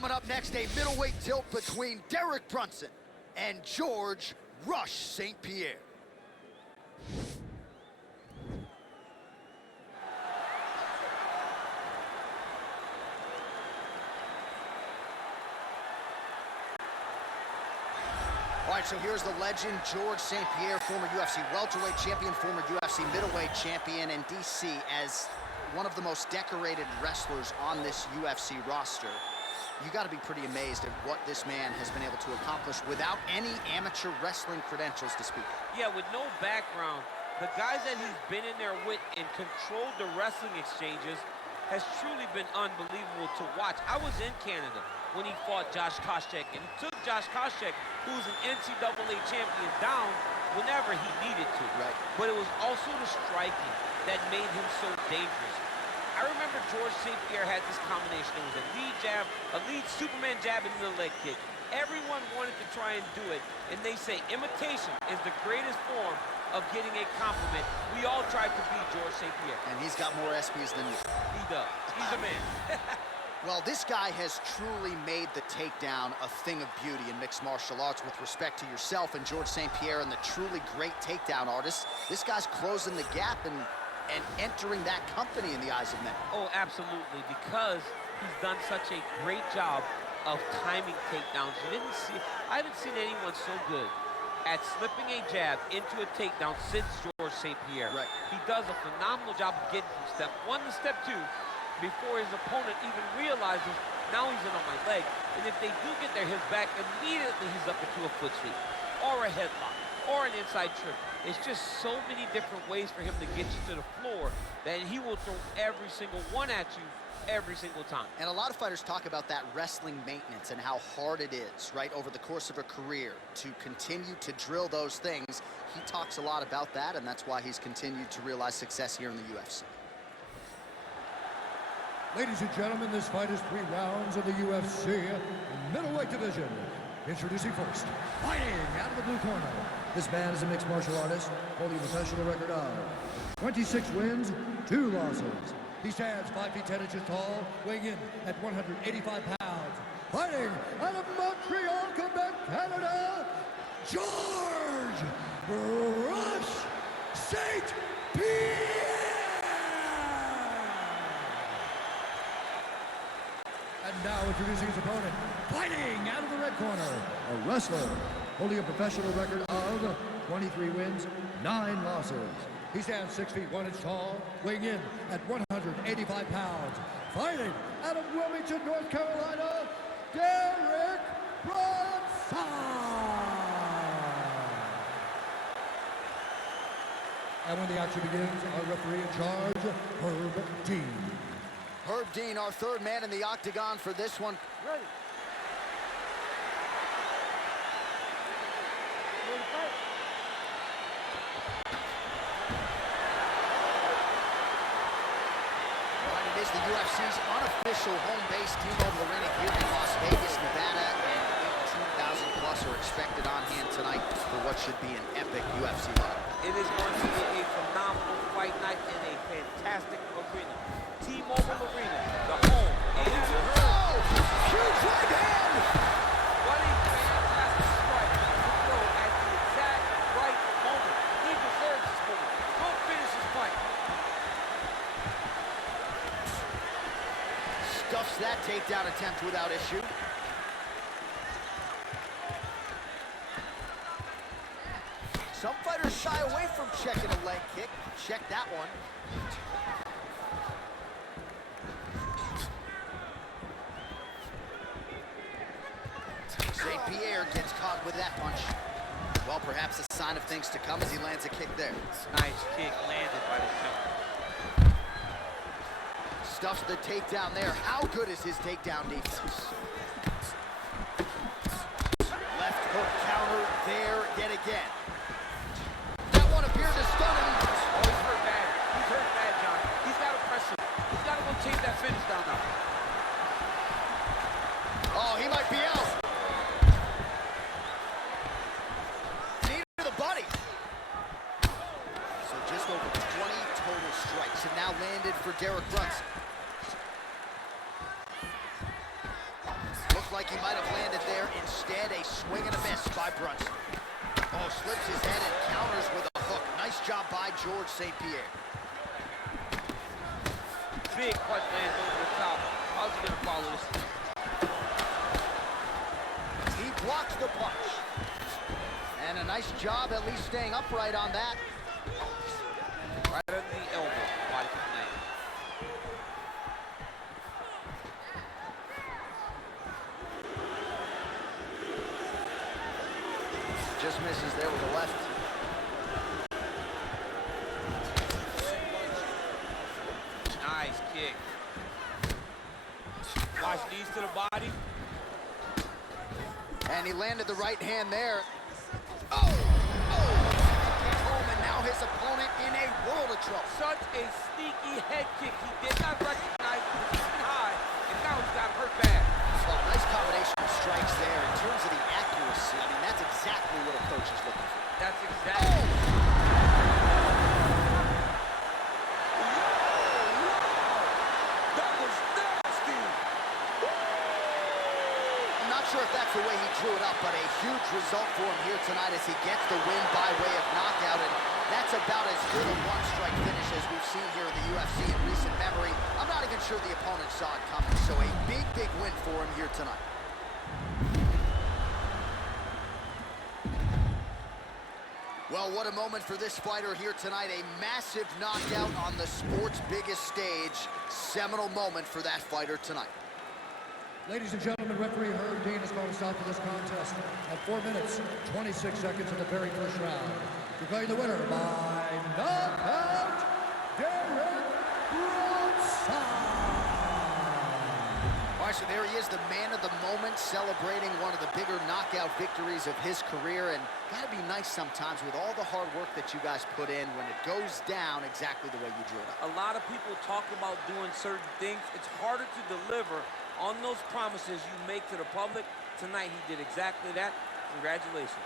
Coming up next, a middleweight tilt between Brunson and George Rush St-Pierre. All right, so here's the legend, George St-Pierre, former UFC welterweight champion, former UFC middleweight champion, and DC as one of the most decorated wrestlers on this UFC roster. You got to be pretty amazed at what this man has been able to accomplish without any amateur wrestling credentials to speak of. Yeah, with no background, the guys that he's been in there with and controlled the wrestling exchanges has truly been unbelievable to watch. I was in Canada when he fought Josh Koscheck, and he took Josh Koscheck, who's an NCAA champion, down whenever he needed to. Right. But it was also the striking that made him so dangerous. I remember George St-Pierre had this combination. It was a lead jab, a lead Superman jab, and then a leg kick. Everyone wanted to try and do it, and they say imitation is the greatest form of getting a compliment. We all tried to be George St-Pierre. And he's got more ESPYs than you. He does. He's a man. Well, this guy has truly made the takedown a thing of beauty in mixed martial arts with respect to yourself and George St-Pierre and the truly great takedown artists. This guy's closing the gap and entering that company in the eyes of men. Oh, absolutely, because he's done such a great job of timing takedowns. I haven't seen anyone so good at slipping a jab into a takedown since George St-Pierre. Right. He does a phenomenal job of getting from step one to step two before his opponent even realizes, now he's in on my leg. And if they do get there, his back, immediately he's up into a foot sweep, or a headlock, or an inside trip. It's just so many different ways for him to get you to the floor that he will throw every single one at you every single time. And a lot of fighters talk about that wrestling maintenance and how hard it is, right, over the course of a career to continue to drill those things. He talks a lot about that, and that's why he's continued to realize success here in the UFC. Ladies and gentlemen, this fight is 3 rounds of the UFC middleweight division. Introducing first, fighting out of the blue corner. This man is a mixed martial artist, holding a professional record of 26 wins, 2 losses. He stands 5 feet 10 inches tall, weighing in at 185 pounds. Fighting out of Montreal, Quebec, Canada, George Rush St-Pierre! And now introducing his opponent, fighting out of the red corner, a wrestler holding a professional record of 23 wins, 9 losses. He stands 6 feet 1 inch tall, weighing in at 185 pounds. Fighting out of Wilmington, North Carolina, Derek Brunson! And when the action begins, our referee in charge, Herb Dean. Herb Dean, our third man in the octagon for this one. Ready. It is the UFC's unofficial home base, T-Mobile Arena here in Las Vegas, Nevada, and 18,000 plus are expected on hand tonight for what should be an epic UFC fight. It is going to be a phenomenal fight night in a fantastic arena. T-Mobile Arena, the home. Oh! Huge right hand! What a fantastic strike to throw at the exact right moment. He deserves this moment. Go finish his fight. Stuffs that takedown attempt without issue. Some fighters shy away from checking a leg kick. Check that one. St-Pierre gets caught with that punch. Well, perhaps a sign of things to come as he lands a kick there. Nice kick landed by the jump. Stuffs the takedown there. How good is his takedown defense? Left hook counter there yet again. That one appeared to stun him. Oh, he's hurt bad. He's hurt bad, John. He's got to press him. He's got to go chase that finish down now. Oh, he might be out. Knee to the body. So just over 20 total strikes have now landed for Derek Brunson. he might have landed there. Instead, a swing and a miss by Brunson. Oh, slips his head and counters with a hook. Nice job by George St-Pierre. Big punch lands over the top. How's he gonna follow this? He blocks the punch. And a nice job at least staying upright on that. Right under the elbow. Body can land. Just misses there with the left. Nice kick. Watch knees to the body. And he landed the right hand there. Oh! Oh! Came home, and now his opponent in a world of trouble. Such a sneaky head kick. He did not recognize position high, and now he's got hurt bad. Oh, nice combination of strikes there. In terms of the accuracy, I mean, that's exactly what a coach is looking for. That's exactly. That was nasty! I'm not sure if that's the way he drew it up, but a huge result for him here tonight as he gets the win by way of knockout, and that's about as good a one-strike finish as we've seen here in the UFC in recent memory. I'm not even sure the opponent saw it coming, so a big, big win for him here tonight. Well, what a moment for this fighter here tonight. A massive knockout on the sport's biggest stage. Seminal moment for that fighter tonight. Ladies and gentlemen, referee Herb Dean has called a stop to this contest at 4 minutes, 26 seconds in the very first round. Declaring the winner by knockout, Brunson. All right, so there he is, the man of the moment, celebrating one of the bigger knockout victories of his career. And gotta be nice sometimes with all the hard work that you guys put in when it goes down exactly the way you drew it up. A lot of people talk about doing certain things. It's harder to deliver on those promises you make to the public. Tonight, he did exactly that. Congratulations.